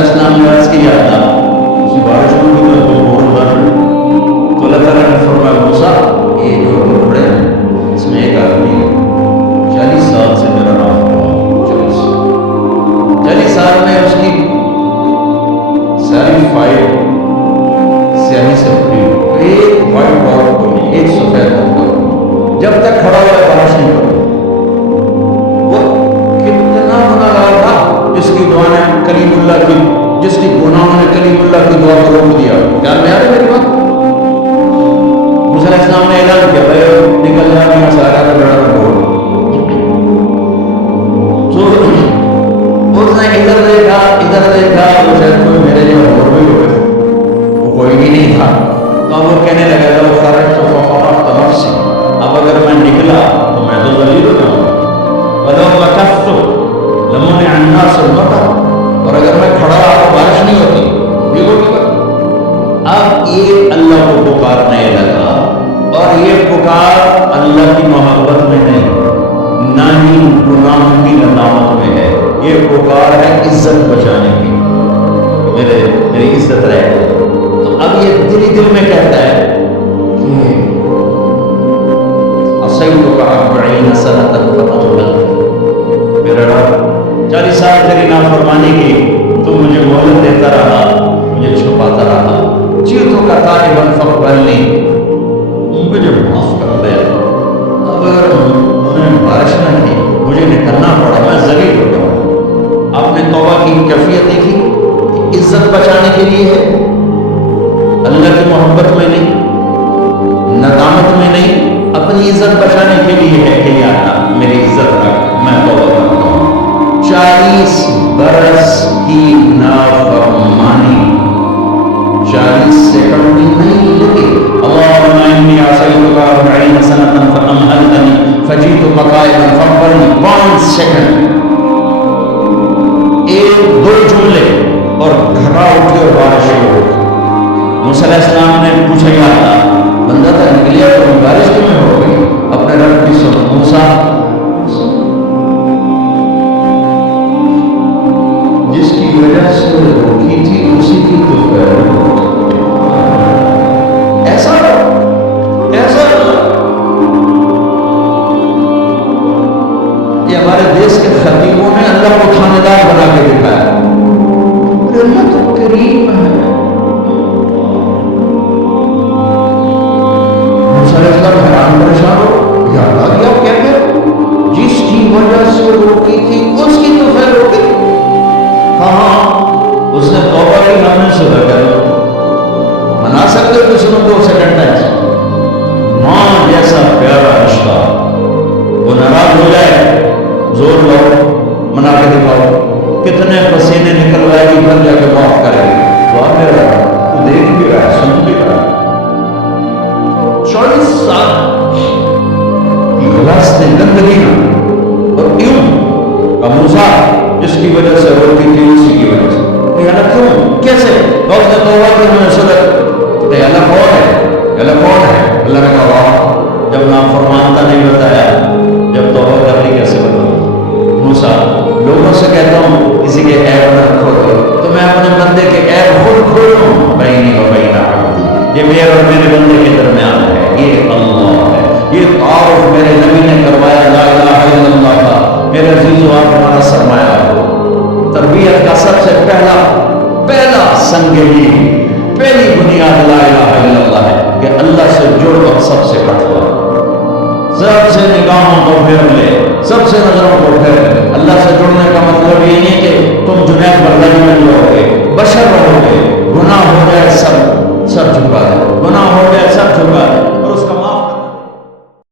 علیہ السلام نے عرض کیا تھا اسی بارش میں بھی تو بہت بارش، تو اللہ تعالیٰ نے فرمایا موسیٰ یہ جو کپڑے ہیں اس میں ایک آدمی ہے 40 سال سے میرا نام ہوا، 40 سال میں اس کی ساری فائل سیاہی سے بھری ہوئی، ایک وائٹ ڈاٹ کو نہیں، ایک سفید ڈاٹ کو نہیں، جب تک کھڑا ہوا بارش نہیں پڑی۔ وہ کتنا گناہگار تھا جس کی دعا نے کلیم اللہ کی، جس کی گناہوں نے کلیم اللہ کی دعا کو روک دیا۔ کیا میں آ رہی میری بات؟ موسیٰ علیہ السلام نے اعلان کیا بھائی نکل جا میرا سارا کا بیڑا رکھو۔ تو اس نے ادھر دیکھا وہ شاید کوئی میرے لیے اور بھی ہوئے، وہ کوئی بھی نہیں تھا، تو اب وہ کہنے لگا تھا وہ خرج تو ففرغت نفسی، اب اگر میں نکلا تو میں تو ذلیل ہو جاؤں گا، ولو مکثت لمنع الناس المطر، اور اگر میں کھڑا رہا تو بارش نہیں ہوتی۔ اب یہ اللہ کو پکارنے لگا، اور یہ پکار اللہ کی محبت میں نہیں، نہ ہی گناہ کی ندامت میں ہے، یہ پکار ہے عزت بچانے کی، میری عزت رہے۔ تو اب یہ دل ہی دل میں کہتا ہے کہ عصیتک 40 سنة فأغویتنی، میرا رب 40 سال تیری نافرمانی کی، تو مجھے مہلت دیتا رہا، مجھے چھپاتا رہا، جئتک تائبا فاقبلنی، مجھے معاف کر دے۔ اب اگر انہوں نے بارش نہ کی، مجھے نکلنا پڑا، میں ذلیل ہو جاؤں۔ آپ نے توبہ کی کیفیت دیکھی کہ عزت بچانے کے لیے ہے، اللہ کی محبت میں نہیں، ندامت میں نہیں، اپنی عزت بچانے کے لیے ہے کہ یا اللہ میری عزت رکھ، میں توبہ کرتا ہوں۔ 40 برس کی نافرمانی 40 سیکنڈ بھی نہیں لگی۔ اللہم انی عصیتک 40 سنة فأمہلتنی فجئت قائما فاغفرنی، 5 سیکنڈ، ایک دو جملے اور گھٹا اٹھے اور بارش شروع ہو گئی۔ موسیٰ علیہ السلام نے پوچھا یا اللہ بندہ تھا نکلیا تو بارش کیوں میں ہو گئی؟ اپنے رب کی سن، موسیٰ جس کی وجہ سے روکی تھی اسی کی تو ایسا یہ ہمارے دیش کے خطیبوں نے اللہ کو کھانے دار بنا کے دکھایا، اللہ تو کریم ہے۔ حیران پریشان ہو، یا اللہ کیا کہتے ہیں جس کی وجہ سے روکی تھی اس کی تو پھر روکی، ہاں اس نے توبہ کی، ہم نے صبح کر منا سکتے کچھ نہ 2 سیکنڈ ٹائم۔ ماں جیسا پیارا رشتہ، وہ ناراض ہو جائے زور لو منا کے دکھاؤ، کتنے پسینے نکلوائے گی پھر جا کے معاف کرے گی۔ تو آپ میرا تو دیکھ بھی رہا ہے، سن بھی رہا ہے، 40 سال کی غلاست گندگی نہ، اور کیوں موسیٰ جس کی وجہ سے روکی تھی اسی کی وجہ سے، کہ اللہ کیوں کیسے؟ تو اس نے توبہ کی، میں نے صدق کہ اللہ کون ہے، اللہ کون ہے؟ اللہ نے کہا واہ، جب نافرمانتا نہیں بتایا، جب توبہ کرنی کیسے بتاؤں؟ موسیٰ لوگوں سے کہتا ہوں کسی کے عیب نہ کھولو، تو میں اپنے بندے کے عیب خود کھولوں، بینی و بین عبدی، یہ میرے اور میرے بندے کے درمیان ہے، یہ اللہ ہے۔ یہ تعارف میرے نبی نے کروایا لا الہ الا اللہ کا، میرے عزیزو آپ ہمارا سرمایہ ہو۔ تربیت کا سب سے پہلا سنگی، پہلی بنیاد لا الہ الا اللہ ہے کہ اللہ سے جڑ اور سب سے کٹ ہوا، سب سے نگاہوں کو پھیر لے، سب سے نظروں کو پھیر لے۔ اللہ سے جڑنے کا مطلب یہ